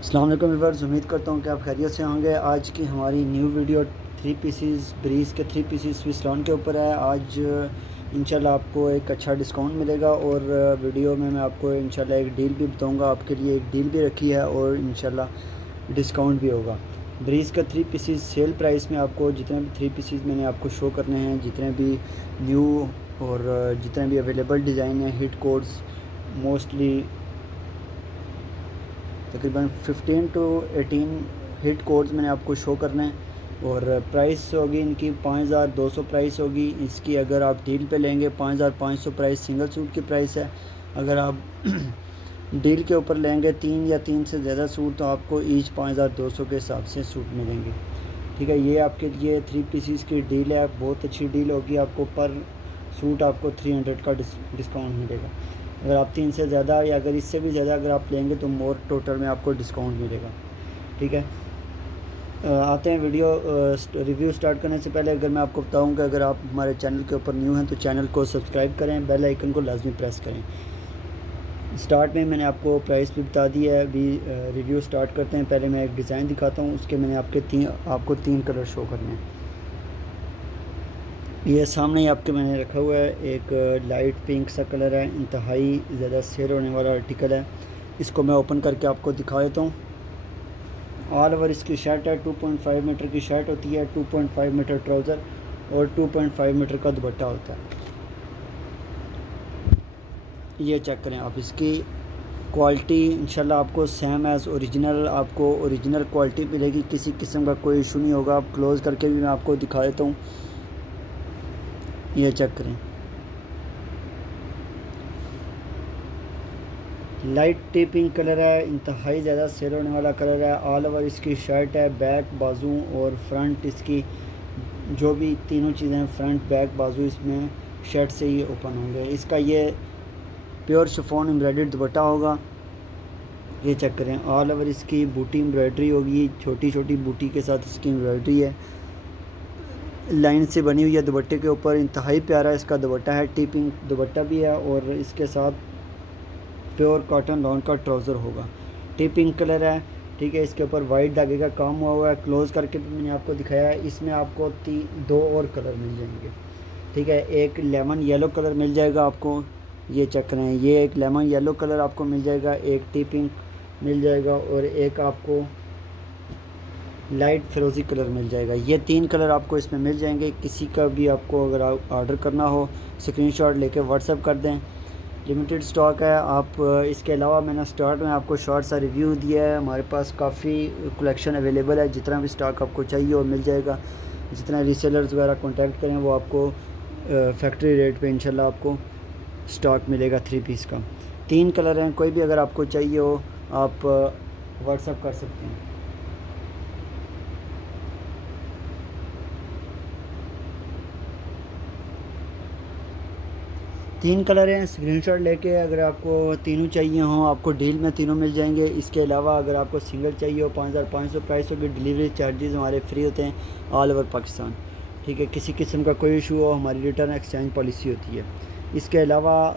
अस्सलाम वालेकुम व्यूअर्स, उम्मीद करता हूँ कि आप खैरियत से होंगे। आज की हमारी न्यू वीडियो 3 पीसीस ब्रीज़ के 3 पीसीस स्विस लॉन के ऊपर है। आज इंशाल्लाह आपको एक अच्छा डिस्काउंट मिलेगा और वीडियो में मैं आपको इंशाल्लाह एक डील भी बताऊँगा। आपके लिए एक डील भी रखी है और इंशाल्लाह डिस्काउंट भी होगा। ब्रीज़ का 3 पीसीस सेल प्राइस में आपको जितने भी 3 पीसीस मैंने आपको शो करने हैं, जितने भी न्यू और जितने भी अवेलेबल डिज़ाइन हैं, हिट कोड्स मोस्टली तकरीबन 15 टू 18 हिट कोड्स मैंने आपको शो करना है। और प्राइस होगी इनकी 5200 प्राइस होगी इसकी। अगर आप डील पे लेंगे 5500 प्राइस सिंगल सूट की प्राइस है। अगर आप डील के ऊपर लेंगे 3 या 3 से ज़्यादा सूट तो आपको ईच 5200 के हिसाब से सूट मिलेंगे। ठीक है, ये आपके लिए 3 पीसीस की डील है। बहुत अच्छी डील होगी, आपको पर सूट आपको 300 का डिस्काउंट मिलेगा। अगर आप 3 से ज़्यादा या अगर इससे भी ज़्यादा अगर आप लेंगे तो मोर टोटल में आपको डिस्काउंट मिलेगा। ठीक है, आते हैं वीडियो रिव्यू स्टार्ट करने से पहले अगर मैं आपको बताऊं कि अगर आप हमारे चैनल के ऊपर न्यू हैं तो चैनल को सब्सक्राइब करें, बेल आइकन को लाजमी प्रेस करें। स्टार्ट में मैंने आपको प्राइस भी बता दिया है। अभी रिव्यू स्टार्ट करते हैं। पहले मैं एक डिज़ाइन दिखाता हूँ, उसके मैंने आपको तीन कलर शो करने हैं। ये सामने ही आपके मैंने रखा हुआ है, एक लाइट पिंक सा कलर है, इंतहाई ज़्यादा सेल होने वाला आर्टिकल है। इसको मैं ओपन करके आपको दिखा देता हूँ। ऑल ओवर इसकी शर्ट है, 2.5 मीटर की शर्ट होती है, 2.5 मीटर ट्राउज़र और 2.5 मीटर का दुपट्टा होता है। ये चेक करें आप, इसकी क्वालिटी इंशाल्लाह आपको सेम एज़ ओरिजिनल, आपको ओरिजिनल क्वालिटी मिलेगी। किसी किस्म का कोई इशू नहीं होगा। आप क्लोज़ करके भी मैं आपको दिखा देता हूँ। ये चेक करें, लाइट टी पिंक कलर है, इंतहाई ज़्यादा सेल होने वाला कलर है। ऑल ओवर इसकी शर्ट है, बैक बाजू और फ्रंट इसकी जो भी तीनों चीज़ें हैं, फ्रंट बैक बाजू इसमें शर्ट से ही ओपन होंगे। इसका ये प्योर शिफॉन एम्ब्रॉयडर्ड दुपट्टा होगा। ये चेक करें, ऑल ओवर इसकी बूटी एम्ब्रॉयडरी होगी, छोटी छोटी बूटी के साथ इसकी एम्ब्रॉयडरी है, लाइन से बनी हुई है दुपट्टे के ऊपर। इंतहाई प्यारा इसका दुपट्टा है, टी पिंक दुपट्टा भी है और इसके साथ प्योर कॉटन लॉन का ट्राउज़र होगा। टी पिंक कलर है। ठीक है, इसके ऊपर वाइट धागे का काम हुआ है। क्लोज़ करके भी मैंने आपको दिखाया है। इसमें आपको दो और कलर मिल जाएंगे। ठीक है, एक लेमन येलो कलर मिल जाएगा आपको। ये चेक करें, ये एक लेमन येलो कलर आपको मिल जाएगा, एक टी पिंक मिल जाएगा और एक आपको लाइट फिरोज़ी कलर मिल जाएगा। ये 3 कलर आपको इसमें मिल जाएंगे। किसी का भी आपको अगर ऑर्डर करना हो स्क्रीनशॉट लेके व्हाट्सएप कर दें। लिमिटेड स्टॉक है। आप इसके अलावा मैंने स्टार्ट में आपको शॉर्ट सा रिव्यू दिया है। हमारे पास काफ़ी कलेक्शन अवेलेबल है, जितना भी स्टॉक आपको चाहिए वो मिल जाएगा। जितना रीसेलर्स वगैरह कांटेक्ट करें वो आपको फैक्ट्री रेट पे इंशाल्लाह आपको स्टॉक मिलेगा 3 पीस का। 3 कलर हैं, कोई भी अगर आपको चाहिए हो आप व्हाट्सएप कर सकते हैं। 3 कलर हैं, स्क्रीनशॉट लेके अगर आपको तीनों चाहिए हों आपको डील में तीनों मिल जाएंगे। इसके अलावा अगर आपको सिंगल चाहिए हो 5500 प्राइस होगी। डिलीवरी चार्जेस हमारे फ्री होते हैं ऑल ओवर पाकिस्तान। ठीक है, किसी किस्म का कोई इशू हो हमारी रिटर्न एक्सचेंज पॉलिसी होती है। इसके अलावा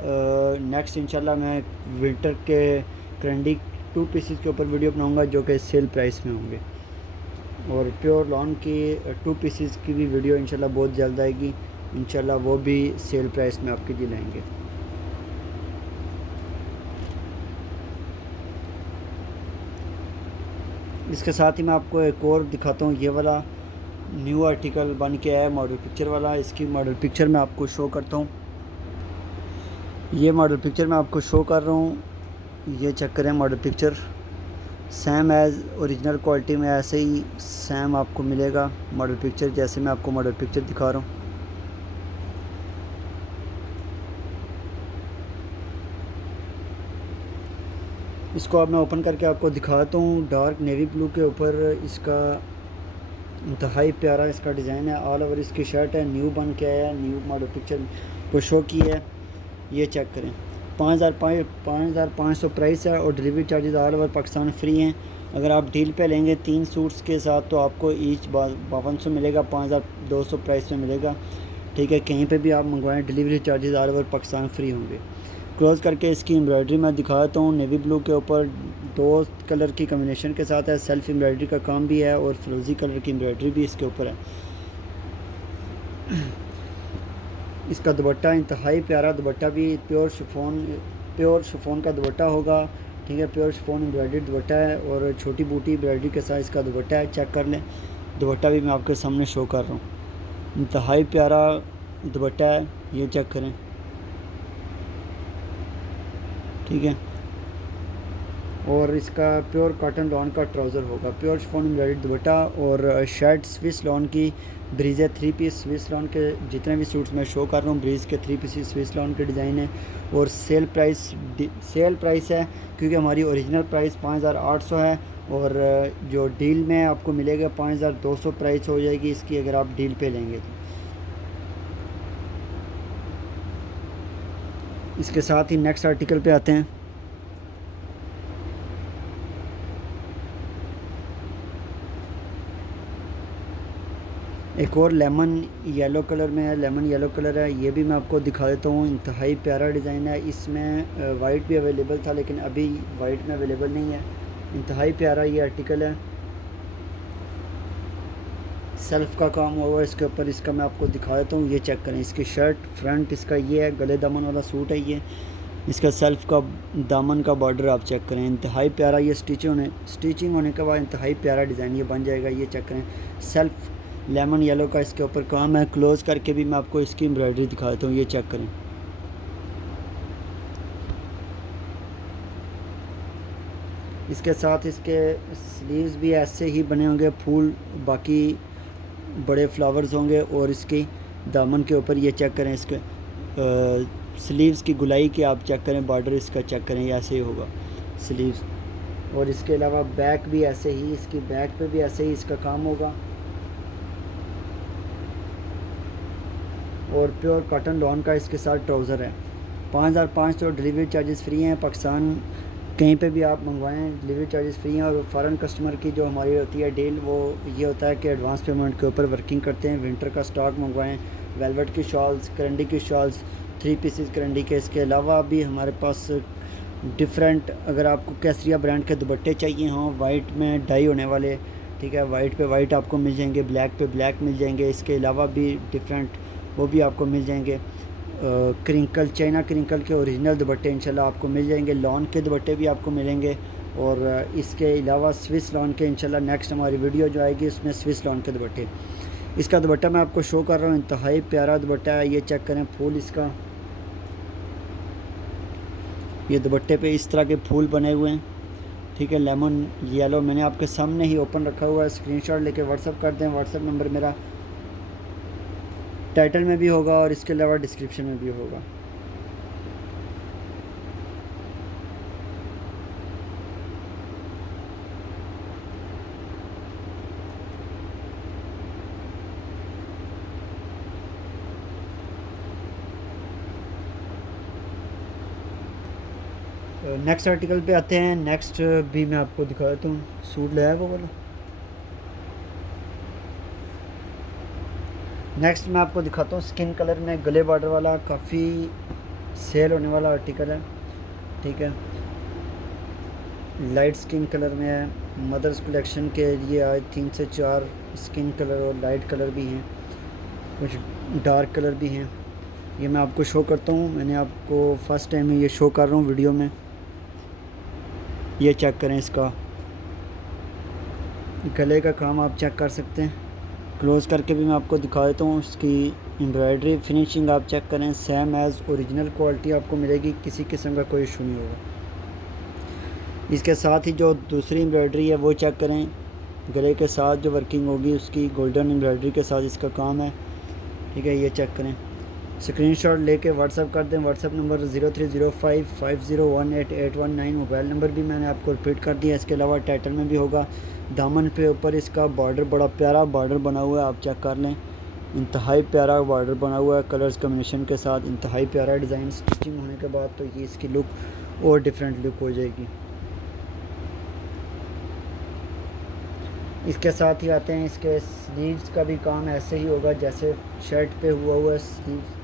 नेक्स्ट इंशाल्लाह मैं विंटर के ट्रेंडी 2 पीसेस के ऊपर वीडियो बनाऊँगा जो कि सेल प्राइस में होंगे। और प्योर लॉन की 2 पीसेस की भी वीडियो इंशाल्लाह बहुत जल्द आएगी। इंशाल्लाह वो भी सेल प्राइस में आपके लिए लाएंगे। इसके साथ ही मैं आपको एक और दिखाता हूँ। ये वाला न्यू आर्टिकल बन के आया है, मॉडल पिक्चर वाला। इसकी मॉडल पिक्चर मैं आपको शो करता हूँ। ये मॉडल पिक्चर मैं आपको शो कर रहा हूँ। ये चेक करें, model picture same as original quality में ऐसे ही सेम आपको मिलेगा मॉडल पिक्चर, जैसे मैं आपको मॉडल पिक्चर दिखा रहा हूँ। इसको अब मैं ओपन करके आपको दिखाता हूँ। डार्क नेवी ब्लू के ऊपर इसका इंतहाई प्यारा इसका डिज़ाइन है। ऑल ओवर इसकी शर्ट है, न्यू बन के आया है, न्यू मॉडल पिक्चर को शो की है। ये चेक करें, 5500 प्राइस है और delivery charges all over Pakistan free हैं। अगर आप डील पे लेंगे 3 सूट्स के साथ तो आपको ईच 5200 मिलेगा, 5200 प्राइस में मिलेगा। ठीक है, कहीं पे भी आप मंगवाएं delivery charges all over Pakistan free होंगे। क्लोज़ करके इसकी एम्ब्रॉयडरी मैं दिखाता हूँ। नेवी ब्लू के ऊपर दो कलर की कम्बिनेशन के साथ है, सेल्फ एम्ब्रॉयडरी का काम भी है और फिरोज़ी कलर की एम्ब्रॉयडरी भी इसके ऊपर है। इसका दुपट्टा इंतहाई प्यारा दुपट्टा भी प्योर शिफॉन का दुपट्टा होगा, ठीक है। प्योर शिफॉन एम्ब्रॉयडरी दुपट्टा है और छोटी बूटी एम्ब्रॉयडरी के साथ इसका दुपट्टा है। चेक कर लें, दुपट्टा भी मैं आपके सामने शो कर रहा हूँ। इंतहाई प्यारा दुपट्टा है, ये चेक करें, ठीक है। और इसका प्योर कॉटन लॉन का ट्राउज़र होगा, प्योर शिफॉन एम्ब्रॉयडरी दुपट्टा और शर्ट स्विस लॉन की ब्रीज़ है। 3 पीस स्विस लॉन के जितने भी सूट्स मैं शो कर रहा हूँ ब्रीज़ के 3 पीस स्विस लॉन के डिज़ाइन है। और सेल प्राइस है क्योंकि हमारी ओरिजिनल प्राइस 5800 है और जो डील में आपको मिलेगा 5200 प्राइस हो जाएगी इसकी अगर आप डील पे लेंगे तो। इसके साथ ही नेक्स्ट आर्टिकल पे आते हैं। एक और लेमन येलो कलर में है, लेमन येलो कलर है, ये भी मैं आपको दिखा देता हूँ। इंतहाई प्यारा डिज़ाइन है, इसमें वाइट भी अवेलेबल था लेकिन अभी वाइट में अवेलेबल नहीं है। इंतहाई प्यारा ये आर्टिकल है, सेल्फ का काम हुआ है इसके ऊपर। इसका मैं आपको दिखा देता हूँ, ये चेक करें। इसकी शर्ट फ्रंट इसका ये है, गले दामन वाला सूट है ये। इसका सेल्फ का दामन का बॉर्डर आप चेक करें, इंतहाई प्यारा। ये स्टिचिंग होने के बाद इंतहाई प्यारा डिज़ाइन ये बन जाएगा, ये चेक करें। सेल्फ लेमन येलो का इसके ऊपर काम है। क्लोज़ करके भी मैं आपको इसकी एम्ब्रॉयडरी दिखा देता हूँ, ये चेक करें। इसके साथ इसके स्लीव्स भी ऐसे ही बने होंगे, फूल बाकी बड़े फ्लावर्स होंगे। और इसकी दामन के ऊपर ये चेक करें, इसके स्लीव्स की गुलाई की आप चेक करें, बॉर्डर इसका चेक करें, ये ऐसे ही होगा स्लीव्स। और इसके अलावा बैक भी ऐसे ही, इसकी बैक पे भी ऐसे ही इसका काम होगा। और प्योर कॉटन लॉन का इसके साथ ट्राउज़र है। 5500 डिलीवरी चार्जेस फ्री हैं। पाकिस्तान कहीं पे भी आप मंगवाएं डिलीवरी चार्जेस फ्री हैं। और फॉरेन कस्टमर की जो हमारी होती है डील वो ये होता है कि एडवांस पेमेंट के ऊपर वर्किंग करते हैं। विंटर का स्टॉक मंगवाएं, वेलवेट की शॉल्स, करंडी की शॉल्स, 3 पीसेस करंडी के। इसके अलावा भी हमारे पास डिफरेंट, अगर आपको केसरिया ब्रांड के दुपट्टे चाहिए हों वाइट में डाई होने वाले, ठीक है, वाइट पे वाइट आपको मिल जाएंगे, ब्लैक पे ब्लैक मिल जाएंगे। इसके अलावा भी डिफरेंट वो भी आपको मिल जाएंगे। क्रिंकल, चाइना क्रिंकल के ओरिजिनल दुपट्टे इंशाल्लाह आपको मिल जाएंगे। लॉन के दुपट्टे भी आपको मिलेंगे। और इसके अलावा स्विस लॉन के इंशाल्लाह नेक्स्ट हमारी वीडियो जो आएगी उसमें स्विस लॉन के दुपट्टे। इसका दुपट्टा मैं आपको शो कर रहा हूँ, इंतहाई प्यारा दुपट्टा है, ये चेक करें। फूल इसका, ये दुपट्टे पे इस तरह के फूल बने हुए हैं, ठीक है। लेमन येलो मैंने आपके सामने ही ओपन रखा हुआ है, स्क्रीनशॉट लेके व्हाट्सअप कर दें। व्हाट्सअप नंबर मेरा टाइटल में भी होगा और इसके अलावा डिस्क्रिप्शन में भी होगा। नेक्स्ट आर्टिकल पे आते हैं। नेक्स्ट भी मैं आपको दिखा देता हूँ, सूट लाया वो वाला। नेक्स्ट मैं आपको दिखाता हूँ स्किन कलर में गले बॉर्डर वाला, काफ़ी सेल होने वाला आर्टिकल है, ठीक है। लाइट स्किन कलर में है। मदर्स कलेक्शन के लिए आए 3 से 4 स्किन कलर और लाइट कलर भी हैं, कुछ डार्क कलर भी हैं। ये मैं आपको शो करता हूँ, मैंने आपको फर्स्ट टाइम ये शो कर रहा हूँ वीडियो में। ये चेक करें, इसका गले का काम आप चेक कर सकते हैं। क्लोज़ करके भी मैं आपको दिखा देता हूँ। इसकी एम्ब्रॉयडरी फिनिशिंग आप चेक करें, सेम एज़ ओरिजिनल क्वालिटी आपको मिलेगी, किसी किस्म का कोई इशू नहीं होगा। इसके साथ ही जो दूसरी एम्ब्रॉयडरी है वो चेक करें, गले के साथ जो वर्किंग होगी उसकी गोल्डन एम्ब्रॉयडरी के साथ इसका काम है, ठीक है। ये चेक करें, स्क्रीनशॉट लेके व्हाट्सअप कर दें। व्हाट्सअप नंबर 0305501881 मोबाइल नंबर भी मैंने आपको रिपीट कर दिया। इसके अलावा टाइटल में भी होगा। दामन पे ऊपर इसका बॉर्डर बड़ा प्यारा बॉर्डर बना हुआ है, आप चेक कर लें। इंतहाई प्यारा बॉर्डर बना हुआ है कलर्स कम्बिनेशन के साथ, इंतहाई प्यारा डिज़ाइन। स्टिचिंग होने के बाद तो ये इसकी लुक और डिफरेंट लुक हो जाएगी। इसके साथ ही आते हैं, इसके स्लीव्स का भी काम ऐसे ही होगा जैसे शर्ट पे हुआ है स्लीव्स।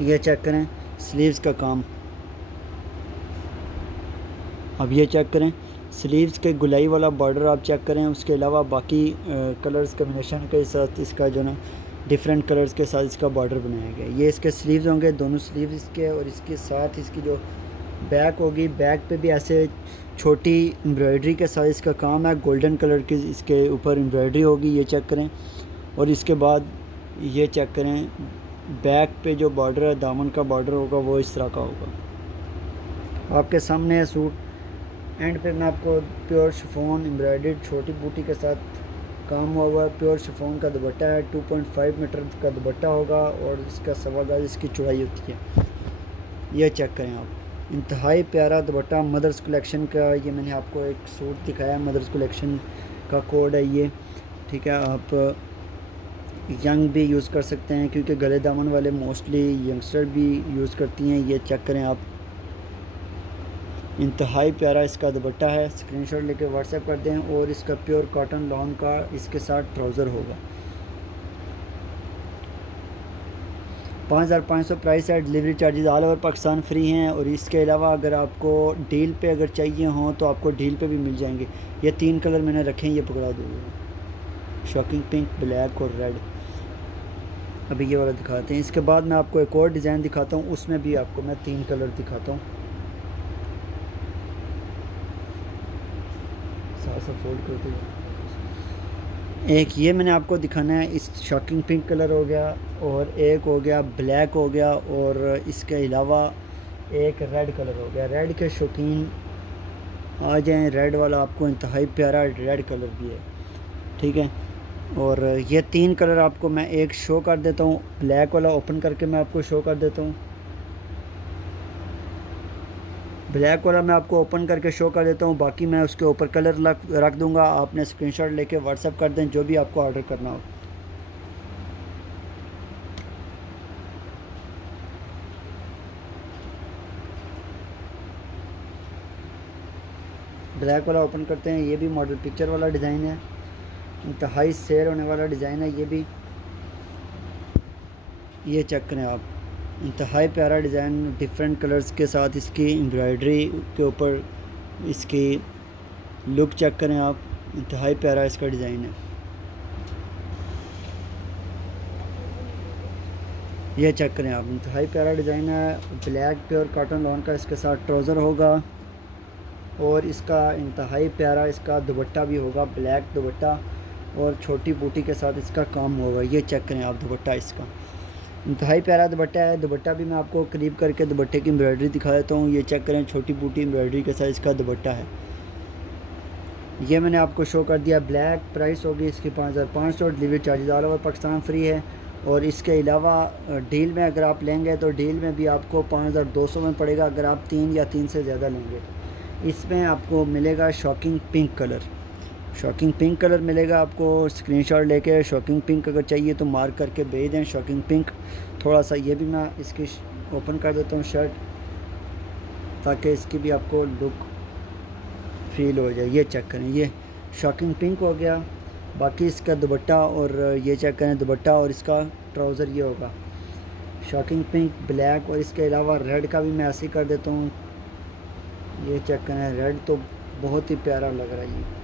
ये चेक करें, स्लीव्स का काम। अब ये चेक करें, स्लीव्स के गुलाई वाला बॉर्डर आप चेक करें। उसके अलावा बाकी कलर्स कम्बिनेशन के साथ इसका जो ना डिफरेंट कलर्स के साथ इसका बॉर्डर बनाया गया है। ये इसके स्लीव्स होंगे, दोनों स्लीव्स इसके, और इसके साथ इसकी जो बैक होगी, बैक पे भी ऐसे छोटी एम्ब्रॉयडरी के साथ इसका काम है। गोल्डन कलर की इसके ऊपर एम्ब्रॉयडरी होगी, ये चेक करें। और इसके बाद ये चेक करें, बैक पे जो बॉर्डर है, दामन का बॉर्डर होगा वो इस तरह का होगा। आपके सामने है सूट। एंड पे मैं आपको प्योर शिफॉन एम्ब्रॉयडर्ड छोटी बूटी के साथ काम हुआ है। प्योर शिफॉन का दुपट्टा है, 2.5 मीटर का दुपट्टा होगा और इसका 1.25 गज इसकी चौड़ाई होती है। ये चेक करें आप, इंतहाई प्यारा दुपट्टा मदर्स कलेक्शन का। ये मैंने आपको एक सूट दिखाया, मदर्स कलेक्शन का कोड है ये, ठीक है। आप यंग भी यूज़ कर सकते हैं क्योंकि गले दामन वाले मोस्टली यंगस्टर भी यूज़ करती हैं। ये चेक करें आप, इंतहाई प्यारा इसका दुपट्टा है। स्क्रीनशॉट लेके व्हाट्सएप कर दें। और इसका प्योर कॉटन लॉन का इसके साथ ट्राउज़र होगा। 5,500 प्राइस है। Delivery charges all over Pakistan free हैं। और इसके अलावा अगर आपको डील पे अगर चाहिए हों तो आपको डील पे भी मिल जाएंगे। ये 3 कलर मैंने रखे हैं, ये पकड़ा दूँगा, शॉकिंग पिंक, ब्लैक और रेड। अभी ये वाला दिखाते हैं। इसके बाद मैं आपको एक और डिज़ाइन दिखाता हूँ, उसमें भी आपको मैं 3 कलर दिखाता हूँ। फोल्ड करते हैं। एक ये मैंने आपको दिखाना है, इस शॉकिंग पिंक कलर हो गया, और एक हो गया ब्लैक हो गया, और इसके अलावा एक रेड कलर हो गया। रेड के शौकीन आ जाएं, रेड वाला आपको इंतहाई प्यारा रेड कलर भी है, ठीक है। और ये 3 कलर आपको मैं एक शो कर देता हूँ। ब्लैक वाला ओपन करके मैं आपको शो कर देता हूँ। ब्लैक वाला मैं आपको ओपन करके शो कर देता हूँ, बाकी मैं उसके ऊपर कलर रख दूँगा। आपने स्क्रीनशॉट लेके व्हाट्सएप कर दें जो भी आपको ऑर्डर करना हो। ब्लैक वाला ओपन करते हैं। ये भी मॉडल पिक्चर वाला डिज़ाइन है, इंतहाई सेल होने वाला डिज़ाइन है ये भी। ये चेक करें आप, इंतहाई प्यारा डिज़ाइन, डिफरेंट कलर्स के साथ इसकी एम्ब्रॉयडरी के ऊपर इसकी लुक चेक करें आप, इंतहाई प्यारा इसका डिज़ाइन है। ये चेक करें आप, इंतहाई प्यारा डिज़ाइन है। ब्लैक प्योर कॉटन लॉन का इसके साथ ट्राउज़र होगा, और इसका इंतहाई प्यारा इसका दुपट्टा भी होगा, ब्लैक दुपट्टा, और छोटी बूटी के साथ इसका काम होगा। ये चेक करें आप, दुपट्टा इसका इंतहाई प्यारा दुपट्टा है। दुपट्टा भी मैं आपको करीब करके दुपट्टे की एम्ब्रॉयडरी दिखा देता हूँ। ये चेक करें, छोटी बूटी एम्ब्रॉयडरी के साथ इसका दुपट्टा है। ये मैंने आपको शो कर दिया। ब्लैक प्राइस होगी इसकी 5,500। Delivery charges all over Pakistan free है। और इसके अलावा डील में अगर आप लेंगे तो डील में भी आपको 5,200 में पड़ेगा अगर आप 3 या 3 से ज़्यादा लेंगे। इसमें आपको मिलेगा shocking pink colour, shocking pink colour मिलेगा आपको। स्क्रीनशॉट लेके शॉकिंग पिंक अगर चाहिए तो मार्क करके भेज दें, शॉकिंग पिंक। थोड़ा सा ये भी मैं इसकी ओपन कर देता हूँ शर्ट, ताकि इसकी भी आपको लुक फील हो जाए। ये चेक करें, ये शॉकिंग पिंक हो गया। बाकी इसका दुपट्टा, और ये चेक करें दुपट्टा और इसका ट्राउज़र ये होगा शॉकिंग पिंक, ब्लैक। और इसके अलावा रेड का भी मैं ऐसे ही कर देता हूँ। ये चेक करें, रेड तो बहुत ही प्यारा लग रहा है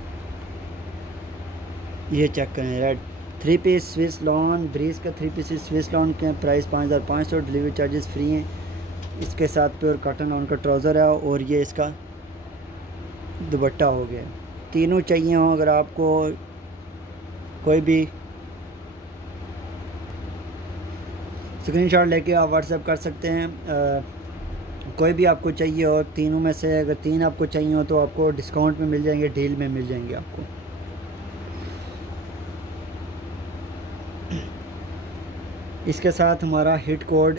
ये चेक करें red. 3 piece swiss lawn breeze का 3 पीस स्विस लॉन के प्राइस 5,500। डिलीवरी चार्जेस फ्री हैं। इसके साथ प्योर कॉटन लॉन का ट्राउज़र है, और ये इसका दुपट्टा हो गया। तीनों चाहिए हो अगर आपको, कोई भी स्क्रीनशॉट लेके आप व्हाट्सएप कर सकते हैं। कोई भी आपको चाहिए हो, तीनों में से अगर 3 आपको चाहिए हो तो आपको डिस्काउंट में मिल जाएंगे, डील में मिल जाएंगे आपको। इसके साथ हमारा हिट कोड,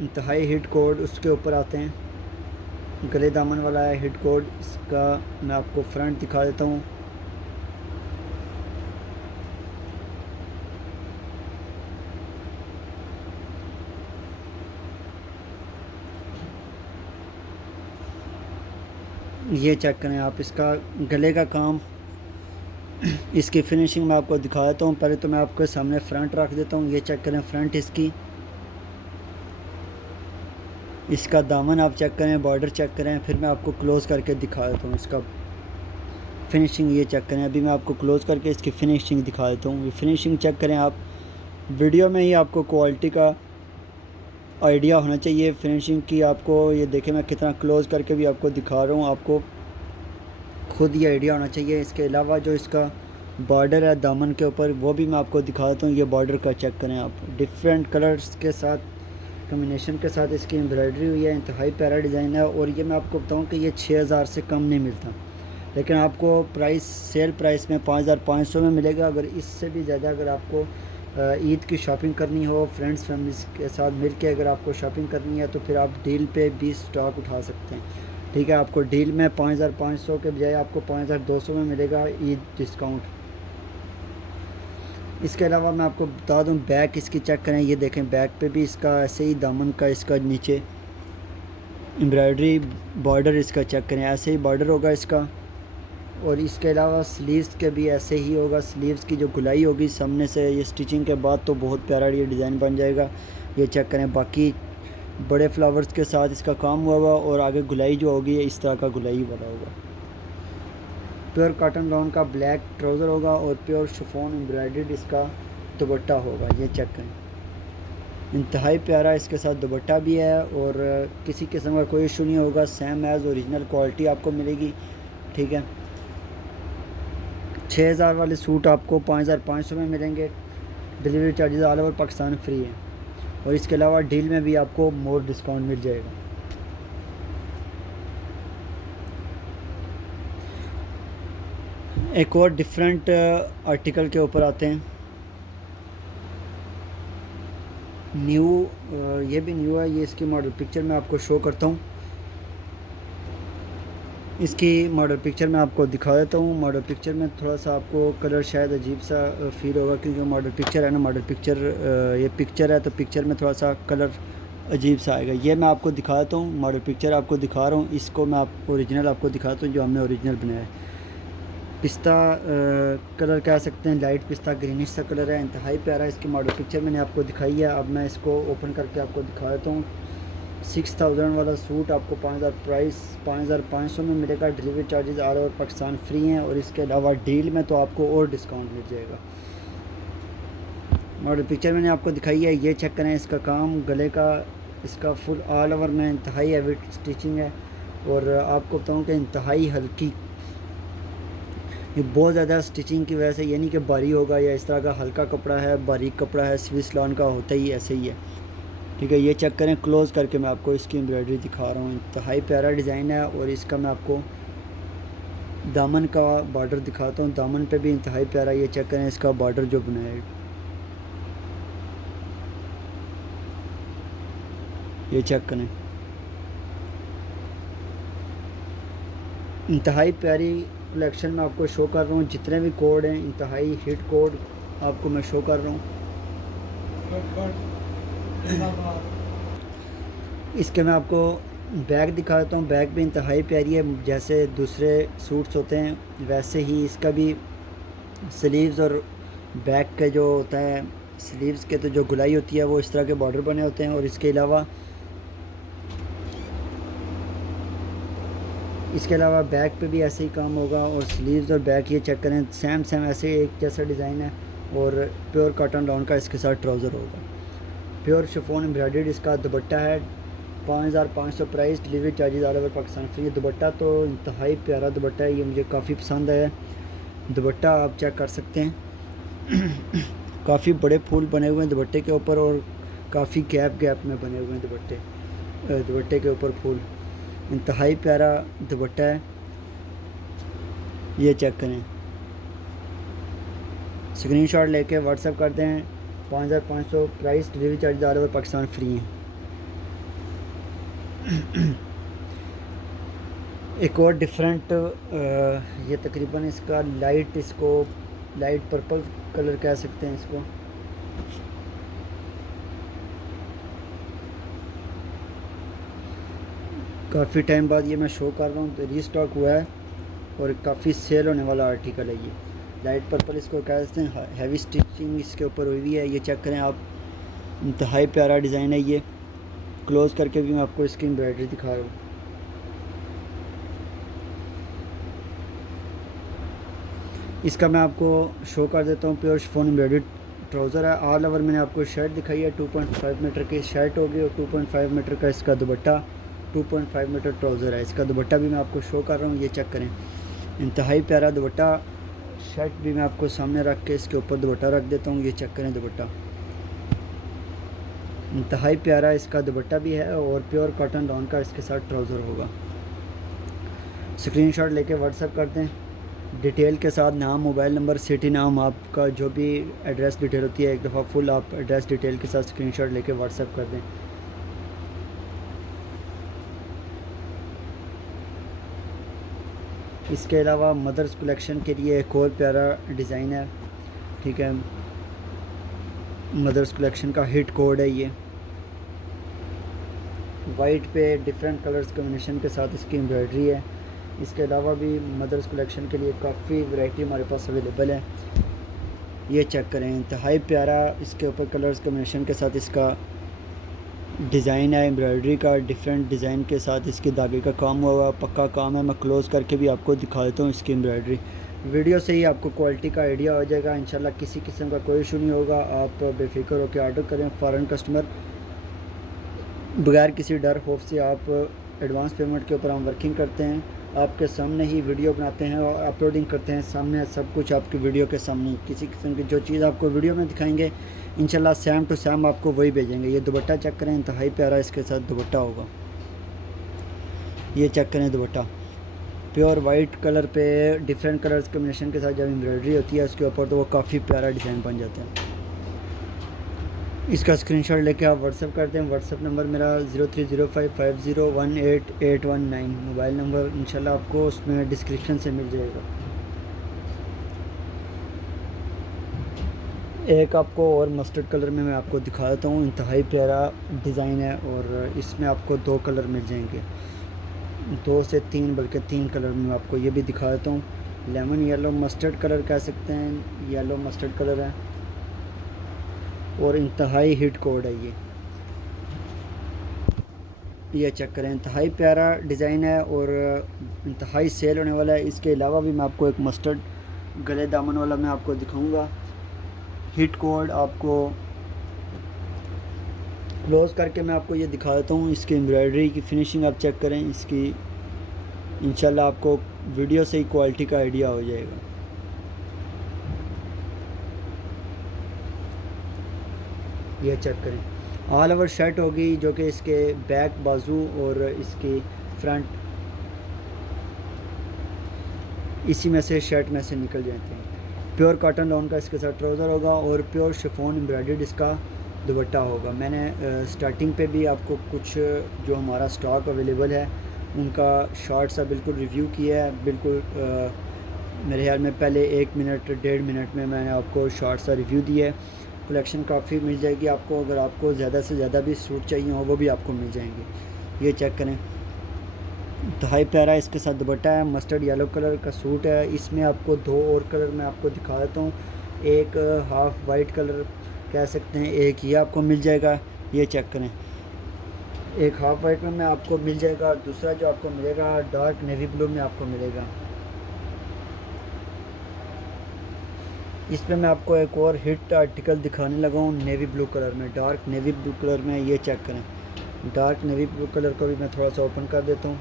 इंतहाई हिट कोड, उसके ऊपर आते हैं। गले दामन वाला है हिट कोड। इसका मैं आपको फ्रंट दिखा देता हूँ। ये चेक करें आप, इसका गले का काम, इसकी फिनिशिंग मैं आपको दिखा देता हूँ। पहले तो मैं आपके सामने फ्रंट रख देता हूँ। ये चेक करें फ्रंट इसकी, इसका दामन आप चेक करें, बॉर्डर चेक करें, फिर मैं आपको क्लोज़ करके दिखा देता हूँ इसका फिनिशिंग। ये चेक करें, अभी मैं आपको क्लोज़ करके इसकी फ़िनिशिंग दिखा देता हूँ। ये फ़िनिशिंग चेक करें आप, वीडियो में ही आपको क्वालिटी का आइडिया होना चाहिए फिनिशिंग की। आपको ये देखें, मैं कितना क्लोज़ करके भी आपको दिखा रहा हूँ, आपको खुद ये आइडिया होना चाहिए। इसके अलावा जो इसका बॉर्डर है दामन के ऊपर, वो भी मैं आपको दिखा देता हूँ। ये बॉर्डर का चेक करें आप, डिफरेंट कलर्स के साथ कॉम्बिनेशन के साथ इसकी एम्ब्रॉयडरी हुई है, इंतहाई प्यारा डिज़ाइन है। और ये मैं आपको बताऊँ कि ये 6000 से कम नहीं मिलता, लेकिन आपको प्राइस सेल प्राइस में 5500 में मिलेगा। अगर इससे भी ज़्यादा अगर आपको ईद की शॉपिंग करनी हो, फ्रेंड्स फैमिलीज़ के साथ मिल के अगर आपको शॉपिंग करनी है, तो फिर आप डील पे 20 स्टॉक उठा सकते हैं। ठीक है, आपको डील में 5500 के बजाय आपको 5200 में मिलेगा ईद डिस्काउंट। इसके अलावा मैं आपको बता दूं, बैक इसकी चेक करें, ये देखें बैक पे भी इसका ऐसे ही दामन का इसका नीचे एम्ब्रॉयडरी बॉर्डर इसका चेक करें, ऐसे ही बॉर्डर होगा इसका। और इसके अलावा स्लीव्स के भी ऐसे ही होगा, स्लीव्स की जो गुलाई होगी सामने से, ये स्टिचिंग के बाद तो बहुत प्यारा ये डिज़ाइन बन जाएगा। ये चेक करें, बाकी बड़े फ्लावर्स के साथ इसका काम हुआ हुआ, और आगे गुलाई जो होगी इस तरह का गुलाई वाला होगा। प्योर कॉटन लॉन का ब्लैक ट्राउज़र होगा और प्योर शिफॉन एम्ब्रॉयडर्ड इसका दुपट्टा होगा। ये चेक करें, इंतहाई प्यारा इसके साथ दुपट्टा भी है, और किसी किस्म का कोई इशू नहीं होगा। सेम एज़ ओरिजिनल क्वालिटी आपको मिलेगी। ठीक है, 6000 वाले सूट आपको 5500 में मिलेंगे। Delivery charges all over Pakistan free हैं, और इसके अलावा डील में भी आपको मोर डिस्काउंट मिल जाएगा। एक और डिफरेंट आर्टिकल के ऊपर आते हैं। न्यू, ये भी न्यू है। ये इसकी मॉडल पिक्चर मैं आपको शो करता हूँ। इसकी मॉडल पिक्चर मैं आपको दिखा देता हूँ। मॉडल पिक्चर में थोड़ा सा आपको कलर शायद अजीब सा फील होगा, क्योंकि मॉडल पिक्चर है ना, मॉडल पिक्चर ये पिक्चर है, तो पिक्चर में थोड़ा सा कलर अजीब सा आएगा। ये मैं आपको दिखा देता हूँ, मॉडल पिक्चर आपको दिखा रहा हूँ। इसको मैं आपको ओरिजिनल आपको दिखाता हूँ, जो हमने ओरिजिनल बनाया है। पिस्ता कलर कह सकते हैं, लाइट पिस्ता ग्रीनिश सा कलर है, इंतहाई प्यारा। इसकी मॉडल पिक्चर मैंने आपको दिखाई है। अब मैं इसको ओपन करके आपको दिखा देता हूँ। 6000 वाला सूट आपको 5500 में मिलेगा। Delivery charges all over Pakistan free हैं, और इसके अलावा डील में तो आपको और डिस्काउंट मिल जाएगा। मॉडल पिक्चर मैंने आपको दिखाई है, ये चेक करें। इसका काम गले का इसका फुल ऑल ओवर में इंतहाई हैवी स्टिचिंग है, और आपको बताऊँ कि इंतहाई हल्की, ये बहुत ज़्यादा स्टिचिंग की वजह से ये नहीं कि भारी होगा या इस तरह का हल्का कपड़ा है, बारीक कपड़ा है, स्विस लॉन का होता ही ऐसे ही है। ठीक है, ये चेक करें, क्लोज़ करके मैं आपको इसकी एम्ब्रॉयडरी दिखा रहा हूँ। इंतहाई प्यारा डिज़ाइन है, और इसका मैं आपको दामन का बॉर्डर दिखाता हूँ। दामन पे भी इंतहाई प्यारा, ये चेक करें इसका बॉर्डर जो बनाया है, ये चेक करें, इंतहाई प्यारी कलेक्शन मैं आपको शो कर रहा हूँ। जितने भी कोड हैं इंतहाई हिट कोड आपको मैं शो कर रहा हूँ। इसके मैं आपको बैग दिखा देता हूँ। बैग भी इंतहाई प्यारी है, जैसे दूसरे सूट्स होते हैं वैसे ही इसका भी स्लीव्स और बैक का जो होता है, स्लीव्स के तो जो गुलाई होती है वो इस तरह के बॉर्डर बने होते हैं, और इसके अलावा बैक पे भी ऐसे ही काम होगा। और स्लीव्स और बैक ये चेक करें, सेम ऐसे एक जैसा डिज़ाइन है, और प्योर कॉटन लॉन का इसके साथ ट्राउज़र होगा। प्योर शिफॉन एम्ब्रॉयडर्ड इसका दुपट्टा है। 5500 price, delivery charges all over Pakistan free. दुपट्टा तो इंतहाई प्यारा दुपट्टा है, ये मुझे काफ़ी पसंद आया। दुपट्टा आप चेक कर सकते हैं। काफ़ी बड़े फूल बने हुए हैं दुपट्टे के ऊपर, और काफ़ी गैप में बने हुए हैं दुपट्टे के ऊपर फूल। इंतहाई प्यारा दुपट्टा है, ये चेक करें। स्क्रीनशॉट लेके व्हाट्सएप कर दें। 5500 price, delivery charge all over Pakistan free हैं। एक और डिफरेंट, ये तकरीबन इसका लाइट पर्पल कलर कह सकते हैं इसको। काफ़ी टाइम बाद ये मैं शो कर रहा हूँ, तो रीस्टॉक हुआ है, और काफ़ी सेल होने वाला आर्टिकल है। ये लाइट पर्पल इसको कह सकते हैं, हैवी स्टिचिंग इसके ऊपर हुई हुई है। ये चेक करें आप, इंतहाई प्यारा डिज़ाइन है ये। क्लोज़ करके भी मैं आपको इसकी एम्ब्रॉयडरी दिखा रहा हूँ। इसका मैं आपको शो कर देता हूँ। प्योर शिफॉन एम्ब्रॉयडरी ट्राउज़र है। ऑल ओवर मैंने आपको शर्ट दिखाई है। 2.5 मीटर की शर्ट होगी और 2.5 मीटर का इसका दुपट्टा, 2.5 मीटर ट्राउज़र है। इसका दुपट्टा भी मैं आपको शो कर रहा हूँ, ये चेक करें। इंतहाई प्यारा दुपट्टा। शर्ट भी मैं आपको सामने रख के इसके ऊपर दुपट्टा रख देता हूँ, ये चेक करें दुपट्टा। इंतहाई प्यारा इसका दुपट्टा भी है और प्योर कॉटन लॉन का इसके साथ ट्राउज़र होगा। स्क्रीनशॉट लेके व्हाट्सएप कर दें डिटेल के साथ, नाम, मोबाइल नंबर, सिटी नाम, आपका जो भी एड्रेस डिटेल होती है एक दफ़ा फुल आप एड्रेस डिटेल के साथ स्क्रीनशॉट लेके व्हाट्सएप कर दें। इसके अलावा मदर्स कलेक्शन के लिए एक और प्यारा डिज़ाइन है, ठीक है। मदर्स कलेक्शन का हिट कोड है ये। वाइट पे डिफरेंट कलर्स कॉम्बिनेशन के साथ इसकी एम्ब्रॉयडरी है। इसके अलावा भी मदर्स कलेक्शन के लिए काफ़ी वैरायटी हमारे पास अवेलेबल है, ये चेक करें। इंतहाई प्यारा इसके ऊपर कलर्स कॉम्बिनेशन के साथ इसका डिज़ाइन है, एम्ब्रॉयडरी का डिफरेंट डिज़ाइन के साथ इसके धागे का काम हुआ पक्का काम है। मैं क्लोज़ करके भी आपको दिखा देता हूँ इसकी एम्ब्रॉयडरी। वीडियो से ही आपको क्वालिटी का आइडिया हो जाएगा इंशाल्लाह। किसी किस्म का कोई इशू नहीं होगा। आप बेफिक्र होकर ऑर्डर करें। फ़ॉरेन कस्टमर बगैर किसी डर खौफ से आप एडवांस पेमेंट के ऊपर हम वर्किंग करते हैं। आपके सामने ही वीडियो बनाते हैं और अपलोडिंग करते हैं, सामने सब कुछ आपकी वीडियो के सामने। किसी किस्म की जो चीज़ आपको वीडियो में दिखाएंगे इंशाल्लाह सेम टू सेम आपको वही भेजेंगे। ये दुपट्टा चेक करें, इंतहाई प्यारा इसके साथ दुपट्टा होगा, ये चेक करें दुपट्टा। प्योर वाइट कलर पे डिफरेंट कलर्स कॉम्बिनेशन के साथ जब एम्ब्रॉयडरी होती है उसके ऊपर तो वो काफ़ी प्यारा डिज़ाइन बन जाता है। इसका स्क्रीनशॉट लेके आप व्हाट्सएप कर दें। व्हाट्सएप नंबर मेरा 030550188119। मोबाइल नंबर इंशाल्लाह आपको उसमें डिस्क्रिप्शन से मिल जाएगा। एक आपको और मस्टर्ड कलर में मैं आपको दिखा देता हूँ। इंतहाई प्यारा डिज़ाइन है और इसमें आपको 2 कलर मिल जाएंगे, 2 से 3 बल्कि 3 कलर में मैं आपको ये भी दिखा देता हूँ। लेमन येलो मस्टर्ड कलर कह सकते हैं, येलो मस्टर्ड कलर है और इंतहाई हिट कोड है ये चेक करें। इंतहाई प्यारा डिज़ाइन है और इंतहाई सेल होने वाला है। इसके अलावा भी मैं आपको एक मस्टर्ड गले दामन वाला मैं आपको दिखाऊंगा। हिट कोड आपको क्लोज़ करके मैं आपको ये दिखा देता हूँ। इसकी एम्ब्रॉयडरी की फिनिशिंग आप चेक करें इसकी, इंशाल्लाह आपको वीडियो से ही क्वालिटी का आइडिया हो जाएगा। ये चेक करें। ऑल ओवर शर्ट होगी जो कि इसके बैक, बाजू और इसकी फ्रंट इसी में से शर्ट में से निकल जाते हैं। प्योर कॉटन लॉन का इसके साथ ट्राउज़र होगा और प्योर शिफॉन एम्ब्रॉयडर्ड इसका दुपट्टा होगा। मैंने स्टार्टिंग पे भी आपको कुछ जो हमारा स्टॉक अवेलेबल है उनका शॉर्ट सा बिल्कुल रिव्यू किया है। बिल्कुल मेरे ख्याल में पहले 1 मिनट 1.5 मिनट में मैंने आपको शॉर्ट सा रिव्यू दिया है। कलेक्शन काफ़ी मिल जाएगी आपको। अगर आपको ज़्यादा से ज़्यादा भी सूट चाहिए हो वो भी आपको मिल जाएंगे। ये चेक करें, इंतहाई प्यारा इसके साथ दुपट्टा है। मस्टर्ड येलो कलर का सूट है। इसमें आपको 2 और कलर मैं आपको दिखा देता हूँ। एक हाफ़ वाइट कलर कह सकते हैं, एक ये आपको मिल जाएगा, ये चेक करें। एक हाफ़ वाइट में मैं आपको मिल जाएगा और दूसरा जो आपको मिलेगा डार्क नेवी ब्लू में आपको मिलेगा। इस पर मैं आपको एक और हिट आर्टिकल दिखाने लगा हूँ नेवी ब्लू कलर में, डार्क नेवी ब्लू कलर में। ये चेक करें, डार्क नेवी ब्लू कलर को भी मैं थोड़ा सा ओपन कर देता हूँ।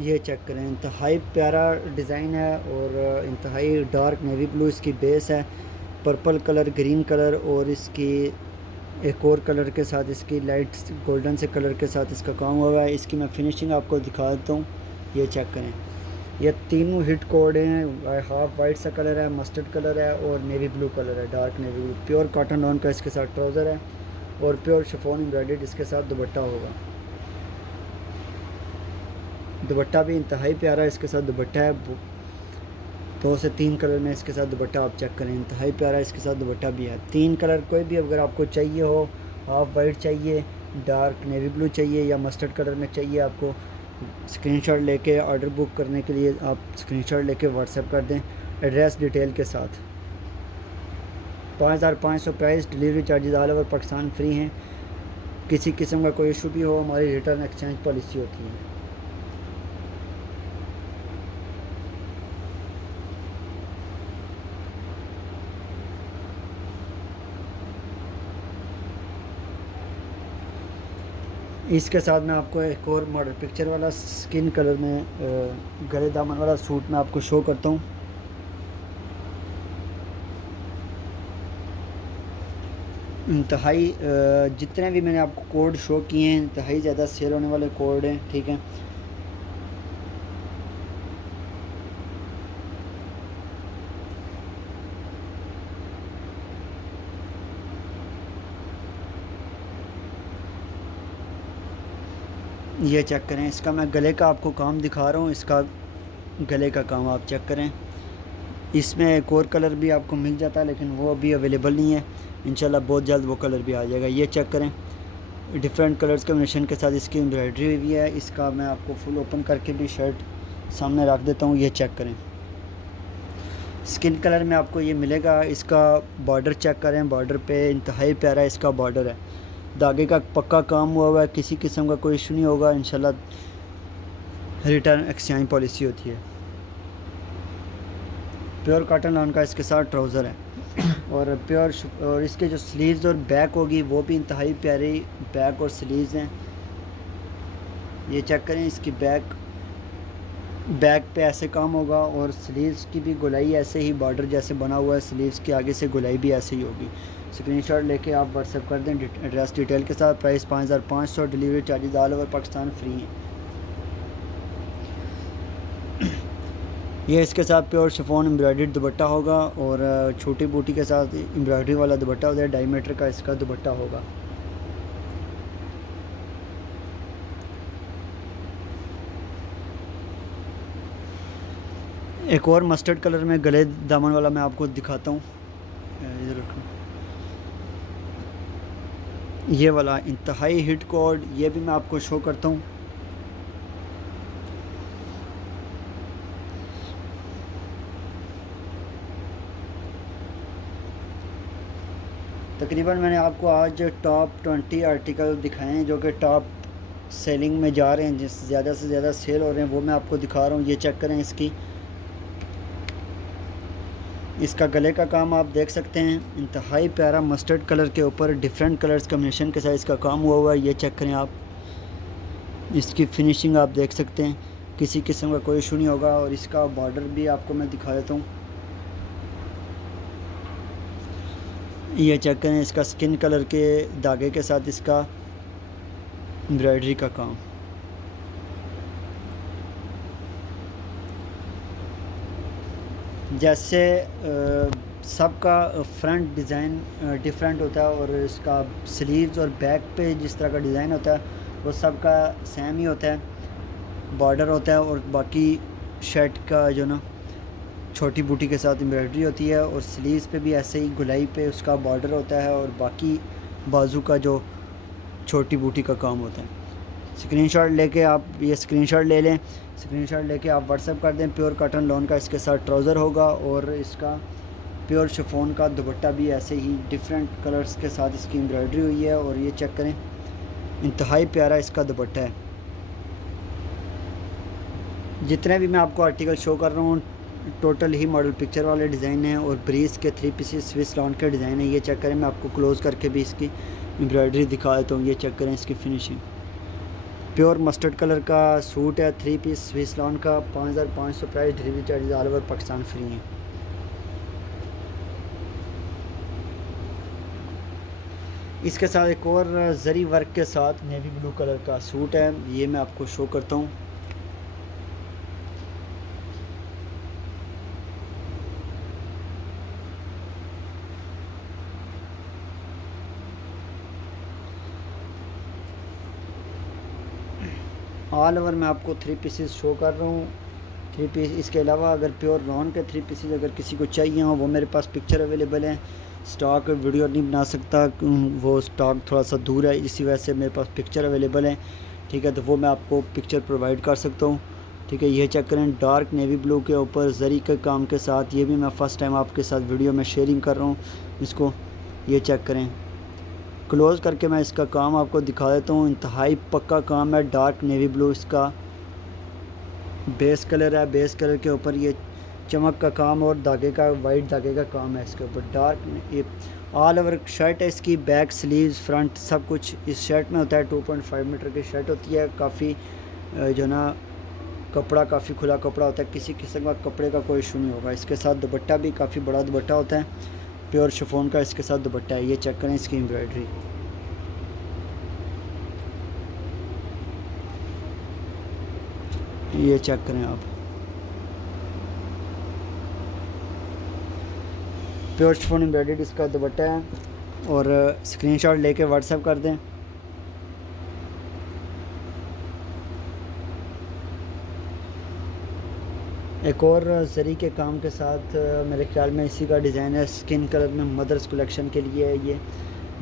ये चेक करें, इंतहाई प्यारा डिज़ाइन है और इंतहाई डार्क नेवी ब्लू इसकी बेस है। पर्पल कलर, ग्रीन कलर और इसकी एक और कलर के साथ इसकी लाइट गोल्डन से कलर के साथ इसका काम हुआ है। इसकी मैं फिनिशिंग आपको दिखा देता हूँ, ये चेक करें। ये तीनों हिट कोड हैं। हाफ वाइट सा कलर है, मस्टर्ड कलर है और नेवी ब्लू कलर है, dark navy blue. Pure cotton lawn का इसके साथ ट्राउज़र है और प्योर शिफॉन एम्ब्रॉयडर्ड इसके साथ दुपट्टा होगा। दुपट्टा भी इंतहाई प्यारा इसके साथ दुपट्टा है। 2 से 3 कलर में इसके साथ दुपट्टा आप चेक करें, इंतहाई प्यारा इसके साथ दुपट्टा भी है। 3 कलर कोई भी अगर आपको चाहिए हो, हाफ वाइट चाहिए, डार्क नेवी ब्लू चाहिए या मस्टर्ड कलर में चाहिए आपको, स्क्रीनशॉट लेके ऑर्डर बुक करने के लिए आप स्क्रीनशॉट लेके व्हाट्सएप कर दें एड्रेस डिटेल के साथ। 5500 price, delivery charges all over Pakistan free हैं। किसी किस्म का कोई इशू भी हो हमारी रिटर्न एक्सचेंज पॉलिसी होती है। इसके साथ मैं आपको एक और मॉडल पिक्चर वाला स्किन कलर में गले दामन वाला सूट मैं आपको शो करता हूँ। इंतहाई जितने भी मैंने आपको कोड शो किए हैं इंतहाई ज़्यादा सेल होने वाले कोड हैं, ठीक है। ये चेक करें, इसका मैं गले का आपको काम दिखा रहा हूँ। इसका गले का काम आप चेक करें। इसमें एक और कलर भी आपको मिल जाता है लेकिन वो अभी अवेलेबल नहीं है, इंशाल्लाह बहुत जल्द वो कलर भी आ जाएगा। ये चेक करें, डिफरेंट कलर्स कॉम्बिनेशन के साथ इसकी एम्ब्रॉयडरी हुई है। इसका मैं आपको फुल ओपन करके भी शर्ट सामने रख देता हूँ। ये चेक करें, स्किन कलर में आपको ये मिलेगा। इसका बॉर्डर चेक करें, बॉर्डर पे इंतहाई प्यारा इसका बॉर्डर है, धागे का पक्का काम हुआ है, किसी किस्म का कोई इशू नहीं होगा इंशाल्लाह। रिटर्न एक्सचेंज पॉलिसी होती है। प्योर कॉटन लॉन का इसके साथ ट्राउज़र है और प्योर और इसके जो स्लीव्स और बैक होगी वो भी इंतहाई प्यारी बैक और स्लीव्स हैं। ये चेक करें, इसकी बैक पे ऐसे काम होगा और स्लीव्स की भी गोलाई ऐसे ही बॉर्डर जैसे बना हुआ है, स्लीव्स के आगे से गोलाई भी ऐसे ही होगी। स्क्रीनशॉट लेके आप व्हाट्सएप कर दें एड्रेस डिटेल के साथ। Price 5500, delivery charges all over Pakistan free हैं। ये इसके साथ प्योर शिफॉन एम्ब्रॉयडर्ड दुपट्टा होगा और छोटी बूटी के साथ एम्ब्रॉयडरी वाला दुपट्टा होता है, डायमीटर का इसका दुपट्टा होगा। एक और मस्टर्ड कलर में गले दामन वाला मैं आपको दिखाता हूँ, इधर रखो। ये वाला इंतहाई हिट कोड, ये भी मैं आपको शो करता हूँ। तकरीबन मैंने आपको आज टॉप 20 आर्टिकल दिखाए हैं जो कि टॉप सेलिंग में जा रहे हैं, जिस ज़्यादा से ज़्यादा सेल हो रहे हैं वो मैं आपको दिखा रहा हूँ। ये चेक करें, इसका गले का काम आप देख सकते हैं, इंतहाई प्यारा मस्टर्ड कलर के ऊपर डिफरेंट कलर्स कॉम्बिनेशन के साथ इसका काम हुआ है। ये चेक करें आप, इसकी फिनिशिंग आप देख सकते हैं, किसी किस्म का कोई इशू नहीं होगा। और इसका बॉर्डर भी आपको मैं दिखा देता हूँ। ये चेक करें, इसका स्किन कलर के धागे के साथ इसका एम्ब्रॉयडरी का काम। जैसे सबका फ्रंट डिज़ाइन डिफरेंट होता है और इसका स्लीव्स और बैक पे जिस तरह का डिज़ाइन होता है वो सबका सेम ही होता है, बॉर्डर होता है और बाकी शर्ट का जो ना छोटी बूटी के साथ एम्ब्रॉयडरी होती है और स्लीव्स पे भी ऐसे ही गुलाई पे उसका बॉर्डर होता है और बाकी बाजू का जो छोटी बूटी का काम होता है। स्क्रीनशॉट लेके आप ये स्क्रीनशॉट ले लें, स्क्रीनशॉट लेके आप व्हाट्सएप कर दें। प्योर कॉटन लॉन का इसके साथ ट्राउज़र होगा और इसका प्योर शिफॉन का दुपट्टा भी ऐसे ही डिफरेंट कलर्स के साथ इसकी एम्ब्रॉयडरी हुई है। और ये चेक करें, इंतहाई प्यारा इसका दुपट्टा है। जितने भी मैं आपको आर्टिकल शो कर रहा हूँ टोटल ही मॉडल पिक्चर वाले डिज़ाइन हैं और ब्रीज के 3 पीसेस स्विस लॉन के डिज़ाइन है। ये चेक करें, मैं आपको क्लोज़ करके भी इसकी एम्ब्रॉयडरी दिखा देता हूँ। ये चेक करें इसकी फिनिशिंग, प्योर मस्टर्ड कलर का सूट है, 3 पीस स्विस लॉन का, 5500 price, delivery charges all over Pakistan free हैं। इसके साथ एक और जरी वर्क के साथ नेवी ब्लू कलर का सूट है, ये मैं आपको शो करता हूँ। ऑल ओवर मैं आपको 3 पीसेस शो कर रहा हूँ, 3 पीस। इसके अलावा अगर प्योर लॉन के 3 पीसेस अगर किसी को चाहिए हो वो मेरे पास पिक्चर अवेलेबल है। स्टॉक वीडियो नहीं बना सकता, वो स्टॉक थोड़ा सा दूर है, इसी वजह से मेरे पास पिक्चर अवेलेबल है, ठीक है, तो वो मैं आपको पिक्चर प्रोवाइड कर सकता हूँ। ठीक है, ये चेक करें डार्क नेवी ब्लू के ऊपर जरी के काम के साथ। ये भी मैं फ़र्स्ट टाइम आपके साथ वीडियो में शेयरिंग कर रहा हूँ इसको। ये चेक करें, क्लोज़ करके मैं इसका काम आपको दिखा देता हूँ। इंतहाई पक्का काम है। डार्क नेवी ब्लू इसका बेस कलर है। बेस कलर के ऊपर ये चमक का काम और धागे का, वाइट धागे का काम है इसके ऊपर। डार्क ये ऑल ओवर शर्ट है इसकी। बैक स्लीव्स फ्रंट सब कुछ इस शर्ट में होता है। 2.5 मीटर की शर्ट होती है। काफ़ी जो ना कपड़ा काफ़ी खुला कपड़ा होता है। किसी किस्म का कपड़े का कोई इशू नहीं होगा। इसके साथ दुपट्टा भी काफ़ी बड़ा दुपट्टा होता है, प्योर शिफॉन का इसके साथ दुपट्टा है। ये चेक करें इसकी एम्ब्रॉयडरी। ये चेक करें आप, प्योर शिफॉन एम्ब्रॉयडर्ड इसका दुपट्टा है। और स्क्रीनशॉट लेके व्हाट्सएप कर दें। एक और जरी के काम के साथ मेरे ख्याल में इसी का डिज़ाइन है। स्किन कलर में मदर्स कलेक्शन के लिए है। ये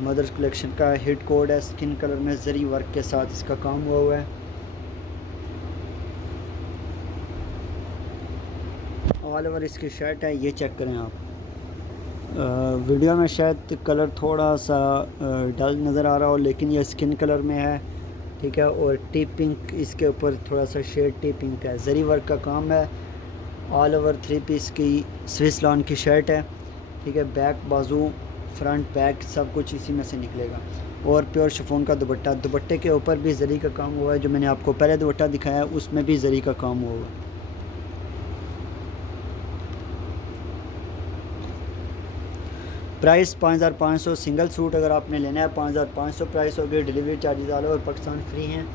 मदर्स कलेक्शन का हिट कोड है। स्किन कलर में जरी वर्क के साथ इसका काम हुआ है। ऑल ओवर इसकी शर्ट है। ये चेक करें आप। वीडियो में शायद कलर थोड़ा सा डल नज़र आ रहा हो, लेकिन ये स्किन कलर में है। ठीक है, और टी पिंक इसके ऊपर थोड़ा सा शेड टी पिंक है। जरी वर्क का काम है। ऑल ओवर 3 पीस की स्विस लॉन की शर्ट है। ठीक है, बैक बाजू फ्रंट बैक सब कुछ इसी में से निकलेगा। और प्योर शिफॉन का दुपट्टा। दुपट्टे के ऊपर भी जरी का काम हुआ है। जो मैंने आपको पहले दुपट्टा दिखाया है उसमें भी जरी का काम हुआ है। प्राइस 5500 सिंगल सूट अगर आपने लेना है 5500 प्राइस होगी। Delivery charges all over Pakistan free हैं।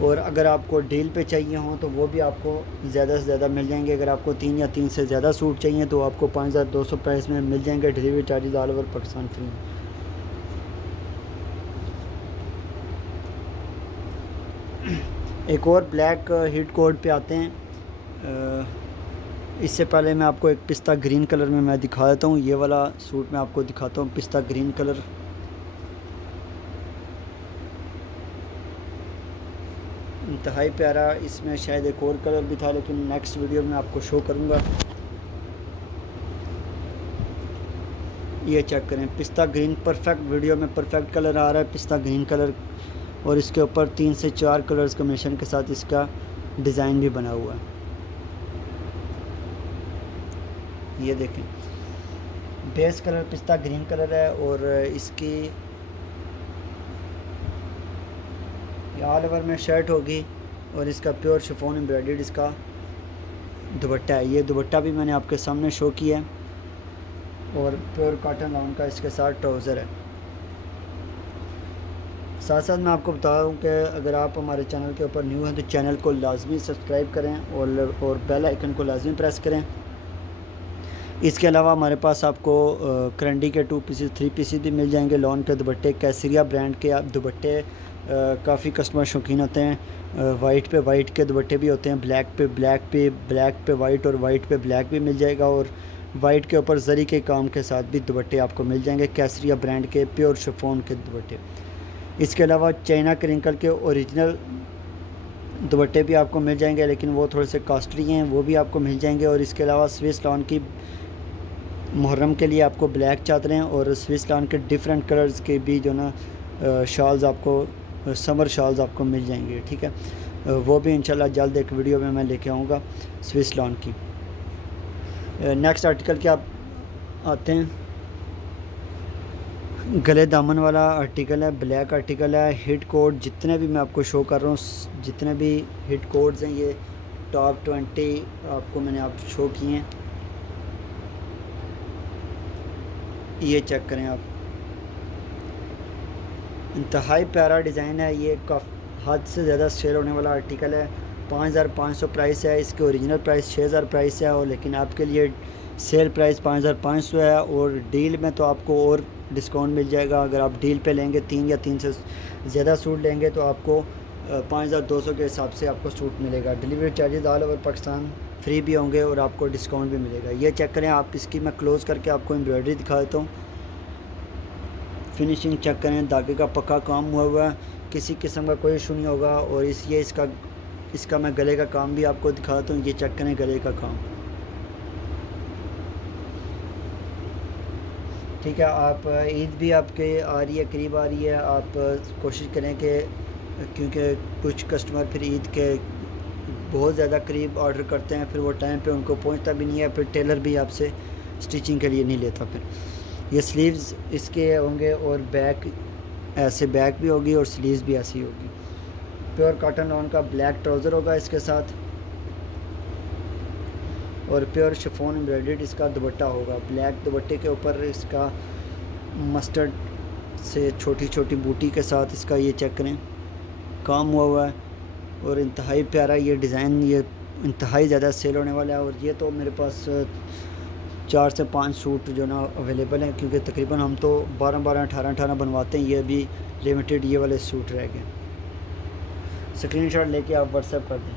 और अगर आपको डील पे चाहिए हों तो वो भी आपको ज़्यादा से ज़्यादा मिल जाएंगे। अगर आपको 3 या 3 से ज़्यादा सूट चाहिए तो आपको 5200 प्राइस में मिल जाएंगे। Delivery charges all over Pakistan free हैं। एक और ब्लैक हिट कोड पे आते हैं। इससे पहले मैं आपको एक पिस्ता ग्रीन कलर में मैं दिखा देता हूँ। ये वाला सूट मैं आपको दिखाता हूँ, पिस्ता ग्रीन कलर। इंतहाई प्यारा। इसमें शायद एक और कलर भी था, लेकिन नेक्स्ट वीडियो में आपको शो करूँगा। ये चेक करें, पिस्ता ग्रीन परफेक्ट, वीडियो में परफेक्ट कलर आ रहा है पिस्ता ग्रीन कलर। और इसके ऊपर 3 से 4 कलर्स कॉम्बिनेशन के साथ इसका डिज़ाइन भी बना हुआ है। ये देखें, बेस कलर पिस्ता ग्रीन कलर है। और इसकी ऑल ओवर में शर्ट होगी। और इसका प्योर शिफॉन एम्ब्रॉयडर्ड इसका दुपट्टा है। ये दुपट्टा भी मैंने आपके सामने शो किया है। और प्योर कॉटन लॉन का इसके साथ ट्राउज़र है। साथ साथ मैं आपको बता दूं कि अगर आप हमारे चैनल के ऊपर न्यू हैं तो चैनल को लाजमी सब्सक्राइब करें और बेल आइकन को लाजमी प्रेस करें। इसके अलावा हमारे पास आपको करंडी के 2 पीसेस 3 पीसेस भी मिल जाएंगे। लॉन के दुपट्टे, कैसरिया ब्रांड के आप दुपट्टे काफ़ी कस्टमर शौकीन होते हैं। वाइट पे वाइट के दुपट्टे भी होते हैं। ब्लैक पे वाइट और वाइट पे ब्लैक भी मिल जाएगा। और वाइट के ऊपर जरी के काम के साथ भी दुपट्टे आपको मिल जाएंगे। कैसरिया ब्रांड के प्योर शिफॉन के दुपट्टे। इसके अलावा चाइना क्रिंकल के ओरिजिनल दुपट्टे भी आपको मिल जाएंगे, लेकिन वो थोड़े से कॉस्टली हैं, वो भी आपको मिल जाएंगे। और इसके अलावा स्विस लॉन की मुहर्रम के लिए आपको ब्लैक चादरें और स्विस लॉन के डिफरेंट कलर्स के भी जो ना शॉल्स आपको, समर शॉल्स आपको मिल जाएंगे। ठीक है, वो भी इंशाल्लाह जल्द एक वीडियो में मैं लेके आऊँगा स्विस लॉन की। नेक्स्ट आर्टिकल क्या आते हैं, गले दामन वाला आर्टिकल है, ब्लैक आर्टिकल है। हिट कोड जितने भी मैं आपको शो कर रहा हूँ, जितने भी हिट कोड्स हैं, ये टॉप 20 आपको मैंने आप शो किए हैं। ये चेक करें आप, इंतहाई प्यारा डिज़ाइन है। ये हद से ज़्यादा सेल होने वाला आर्टिकल है। 5500 प्राइस है। इसके ओरिजिनल प्राइस 6000 प्राइस है। और लेकिन आपके लिए सेल प्राइस 5500 है। और डील में तो आपको और डिस्काउंट मिल जाएगा। अगर आप डील पे लेंगे 3 या 3 से ज़्यादा सूट लेंगे तो आपको 5200 के हिसाब से आपको सूट मिलेगा। Delivery charges all over Pakistan free भी होंगे और आपको डिस्काउंट भी मिलेगा। ये चेक करें आप, इसकी मैं क्लोज़ करके आपको एम्ब्रॉयडरी दिखा देता हूँ। फिनिशिंग चेक करें, धागे का पक्का काम हुआ हुआ है, किसी किस्म का कोई इशू नहीं होगा। और इसका मैं गले का काम भी आपको दिखाता हूँ। ये चेक करें गले का काम, ठीक है। आप ईद भी आपके आ रही है, करीब आ रही है, आप कोशिश करें कि, क्योंकि कुछ कस्टमर फिर ईद के बहुत ज़्यादा करीब ऑर्डर करते हैं, फिर वो टाइम पे उनको पहुंचता भी नहीं है, फिर टेलर भी आपसे स्टिचिंग के लिए नहीं लेता। फिर ये स्लीव्स इसके होंगे और बैक ऐसे बैक भी होगी और स्लीव्स भी ऐसी होगी। प्योर कॉटन लॉन का ब्लैक ट्राउज़र होगा इसके साथ, और प्योर शिफॉन एम्ब्रॉयडर्ड इसका दुपट्टा होगा। ब्लैक दुपट्टे के ऊपर इसका मस्टर्ड से छोटी छोटी बूटी के साथ इसका ये चेक करें काम हुआ है। और इंतहाई प्यारा ये डिज़ाइन, ये इंतहाई ज़्यादा सेल होने वाला है। और ये तो मेरे पास 4 से 5 सूट जो ना अवेलेबल हैं, क्योंकि तकरीबन हम तो 12-12, 18-18 बनवाते हैं। ये भी लिमिटेड ये वाले सूट रह गए। स्क्रीनशॉट लेके आप व्हाट्सएप कर दें।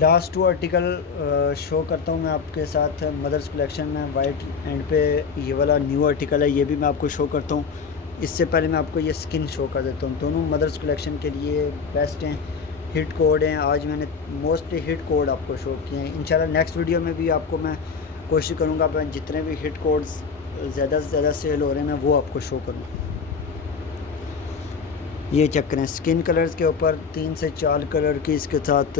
लास्ट 2 आर्टिकल शो करता हूँ मैं आपके साथ। मदर्स कलेक्शन में वाइट एंड पे ये वाला न्यू आर्टिकल है, ये भी मैं आपको शो करता हूँ। इससे पहले मैं आपको ये स्किन शो कर देता हूँ। दोनों मदर्स कलेक्शन के लिए बेस्ट हैं, हिट कोड हैं। आज मैंने मोस्टली हिट कोड आपको शो किए हैं। इंशाल्लाह नेक्स्ट वीडियो में भी आपको मैं कोशिश करूँगा मैं जितने भी हिट कोड्स ज़्यादा से ज़्यादा सेल हो रहे हैं मैं वो आपको शो करूँ। ये चेक करें, स्किन कलर्स के ऊपर 3 से 4 कलर की इसके साथ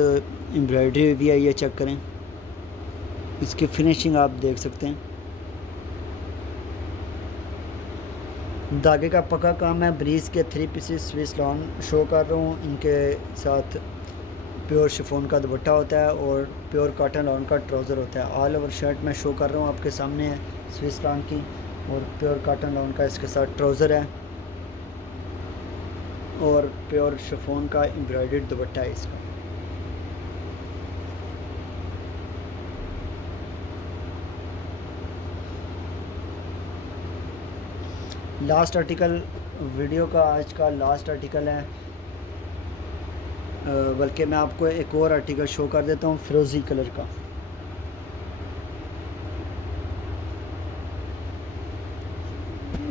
एम्ब्रॉयडरी भी है। ये चेक करें, इसकी फिनिशिंग आप देख सकते हैं। धागे का पक्का काम है। ब्रीज के 3 पीसेस स्विस लॉन शो कर रहा हूँ। इनके साथ प्योर शिफॉन का दुपट्टा होता है और प्योर कॉटन लॉन का ट्राउज़र होता है। ऑल ओवर शर्ट मैं शो कर रहा हूँ आपके सामने है स्विस लॉन की, और प्योर कॉटन लॉन का इसके साथ ट्राउज़र है, और प्योर शिफॉन का एम्ब्रॉयडर्ड दुपट्टा है इसका। लास्ट आर्टिकल वीडियो का आज का लास्ट आर्टिकल है, बल्कि मैं आपको एक और आर्टिकल शो कर देता हूँ फिरोज़ी कलर का।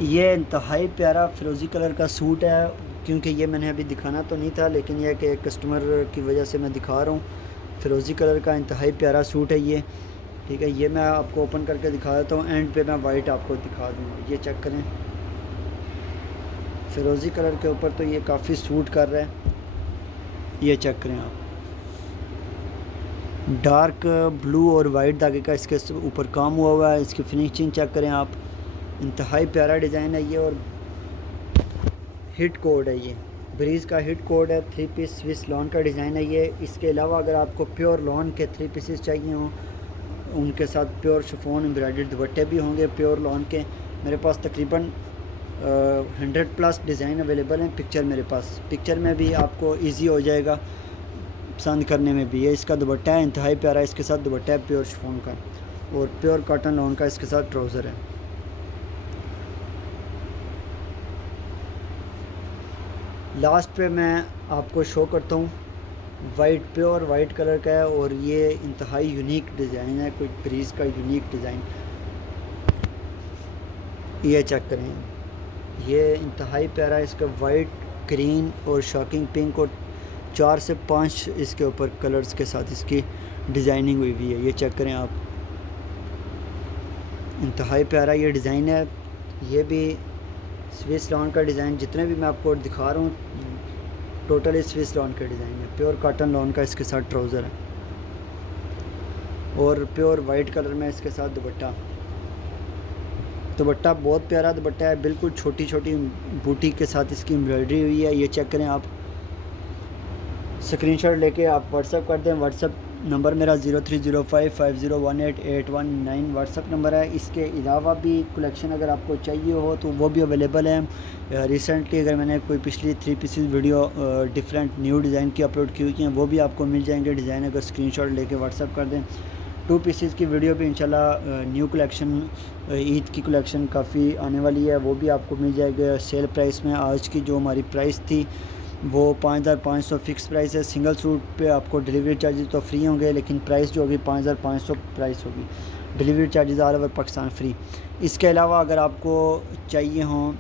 ये इंतहाई प्यारा फिरोज़ी कलर का सूट है, क्योंकि ये मैंने अभी दिखाना तो नहीं था, लेकिन यह कि कस्टमर की वजह से मैं दिखा रहा हूँ। फिरोज़ी कलर का इंतहाई प्यारा सूट है ये, ठीक है। ये मैं आपको ओपन करके दिखा देता हूँ, एंड पे मैं वाइट आपको दिखा दूँगा। ये चेक करें, फिरोज़ी कलर के ऊपर तो ये काफ़ी सूट कर रहा है। ये चेक करें आप, डार्क ब्लू और वाइट धागे का इसके ऊपर काम हुआ है। इसकी फिनिशिंग चेक करें आप, इंतहाई प्यारा डिज़ाइन है ये, और हिट कोड है ये, ब्रीज का हिट कोड है। 3 पीस स्विस लॉन का डिज़ाइन है ये। इसके अलावा अगर आपको प्योर लॉन के 3 पीसेस चाहिए हों, उनके साथ प्योर शिफॉन एम्ब्रॉयडर्ड दुपट्टे भी होंगे प्योर लॉन के। मेरे पास तकरीबन 100+ डिज़ाइन अवेलेबल हैं। पिक्चर मेरे पास, पिक्चर में भी आपको इजी हो जाएगा पसंद करने में भी। ये इसका दुपट्टा है, इंतहाई प्यारा इसके साथ दुपट्टा है प्योर शिफॉन का, और प्योर कॉटन लॉन का इसके साथ ट्राउज़र है। लास्ट पे मैं आपको शो करता हूँ, वाइट प्योर वाइट कलर का है, और ये इंतहाई यूनिक डिज़ाइन है, कोई ब्रीज का यूनिक डिज़ाइन। ये चेक करें, ये इंतहाई प्यारा है। इसका वाइट, ग्रीन और शॉकिंग पिंक और 4 से 5 इसके ऊपर कलर्स के साथ इसकी डिज़ाइनिंग हुई हुई है। ये चेक करें आप, इंतहाई प्यारा ये डिज़ाइन है। ये भी स्विस लॉन का डिज़ाइन, जितने भी मैं आपको दिखा रहा हूँ टोटली स्विस लॉन का डिज़ाइन है। प्योर कॉटन लॉन का इसके साथ ट्राउज़र है, और प्योर वाइट कलर में इसके साथ दुपट्टा। दुपट्टा बहुत प्यारा दुपट्टा है, बिल्कुल छोटी छोटी बूटी के साथ इसकी एम्ब्रॉयडरी हुई है। ये चेक करें आप, स्क्रीनशॉट लेके आप व्हाट्सएप कर दें। व्हाट्सएप नंबर मेरा 0305501881 व्हाट्सएप नंबर है। इसके अलावा भी कलेक्शन अगर आपको चाहिए हो तो वो भी अवेलेबल है। रिसेंटली अगर मैंने कोई पिछली 3 pieces video different new design की अपलोड की हुई हैं, वो भी आपको मिल जाएंगे डिज़ाइन, अगर स्क्रीनशॉट लेके व्हाट्सएप कर दें। 2 पीसेस की वीडियो भी इंशाल्लाह न्यू कलेक्शन, ईद की कलेक्शन काफ़ी आने वाली है, वो भी आपको मिल जाएगा सेल प्राइस में। आज की जो हमारी प्राइस थी वो 5500 फ़िक्स प्राइस है। सिंगल सूट पे आपको डिलीवरी चार्जेस तो फ्री होंगे, लेकिन प्राइस जो होगी 5500 प्राइस होगी। Delivery charges all over Pakistan free. इसके अलावा अगर आपको चाहिए हों,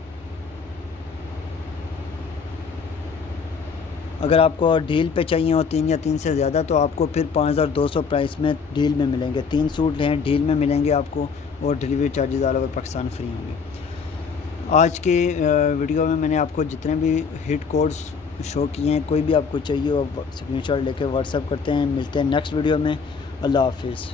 अगर आपको डील पे चाहिए हो 3 या 3 से ज़्यादा, तो आपको फिर 5200 प्राइस में डील में मिलेंगे। 3 सूट हैं डील में मिलेंगे आपको, और delivery charges all over Pakistan free होंगे। आज के वीडियो में मैंने आपको जितने भी हिट कोड्स शो किए हैं, कोई भी आपको चाहिए वो स्क्रीनशॉट लेके व्हाट्सएप करते हैं। मिलते हैं नेक्स्ट वीडियो में। अल्लाह हाफिज़।